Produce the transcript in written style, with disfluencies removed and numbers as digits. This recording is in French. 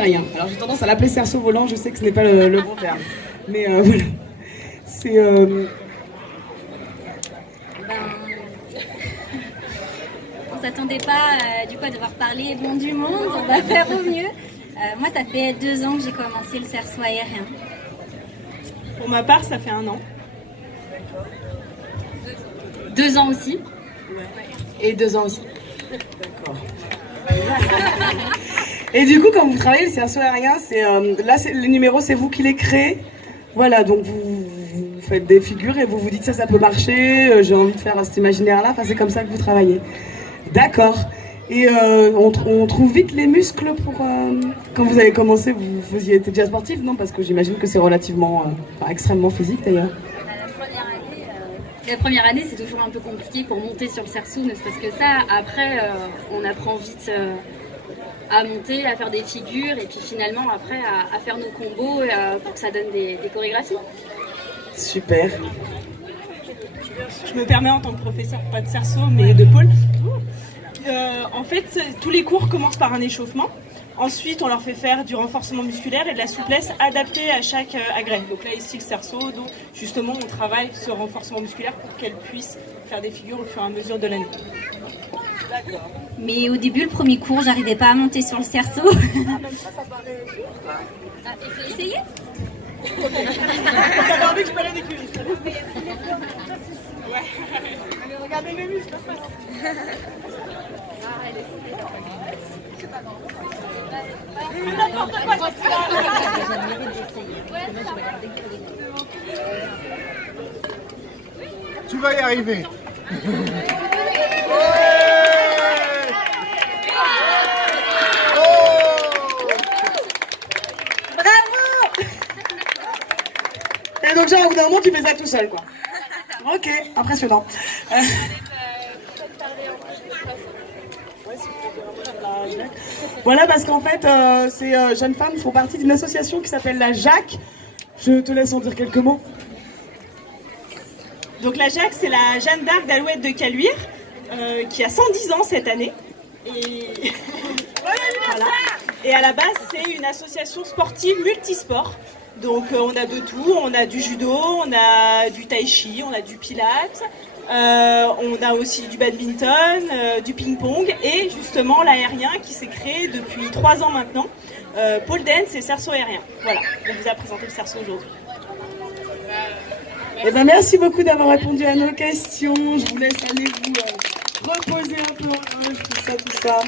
aérien. Alors j'ai tendance à l'appeler cerceau volant, je sais que ce n'est pas le bon terme. Mais voilà. C'est... On s'attendait pas du coup à devoir parler bon du monde, on va faire au mieux. Moi, ça fait 2 ans que j'ai commencé le cerceau aérien. Pour ma part, ça fait 1 an. 2 ans aussi. Et 2 ans aussi. D'accord. Et du coup, quand vous travaillez le cerceau aérien, là, les numéros, c'est vous qui les créez. Voilà, donc vous faites des figures et vous vous dites ça peut marcher, j'ai envie de faire cet imaginaire-là. Enfin, c'est comme ça que vous travaillez. D'accord. Et on trouve vite les muscles pour... Quand vous avez commencé, vous y étiez déjà sportif, non? Parce que j'imagine que c'est relativement... extrêmement physique, d'ailleurs. La première année, c'est toujours un peu compliqué pour monter sur le cerceau, ne serait-ce que ça. Après, on apprend vite à monter, à faire des figures, et puis finalement, après, à faire nos combos pour que ça donne des chorégraphies. Super. Je me permets en tant que professeur, pas de cerceau, mais de pôle. En fait, tous les cours commencent par un échauffement. Ensuite, on leur fait faire du renforcement musculaire et de la souplesse adaptée à chaque agrès. Donc là, ici, le cerceau, donc justement, on travaille ce renforcement musculaire pour qu'elles puissent faire des figures au fur et à mesure de l'année. Mais au début, le premier cours, j'arrivais pas à monter sur le cerceau. Il faut essayer. T'avais envie que je parlais des cuisses. Ouais. Allez, regardez mes muscles. C'est n'importe quoi. Tu vas y arriver. Et donc genre au bout d'un moment tu fais ça tout seul quoi. Ok, impressionnant. Voilà parce qu'en fait ces jeunes femmes font partie d'une association qui s'appelle la JAC. Je te laisse en dire quelques mots. Donc la JAC, c'est la Jeanne d'Arc d'Alouette de Caluire, qui a 110 ans cette année. Et... voilà. Et à la base, c'est une association sportive multisport. Donc on a de tout, on a du judo, on a du tai chi, on a du pilates, on a aussi du badminton, du ping-pong et justement l'aérien qui s'est créé depuis 3 ans maintenant, pole dance et cerceau aérien. Voilà, on vous a présenté le cerceau aujourd'hui. Eh ben, merci beaucoup d'avoir répondu à nos questions. Je vous laisse aller vous reposer un peu, tout ça.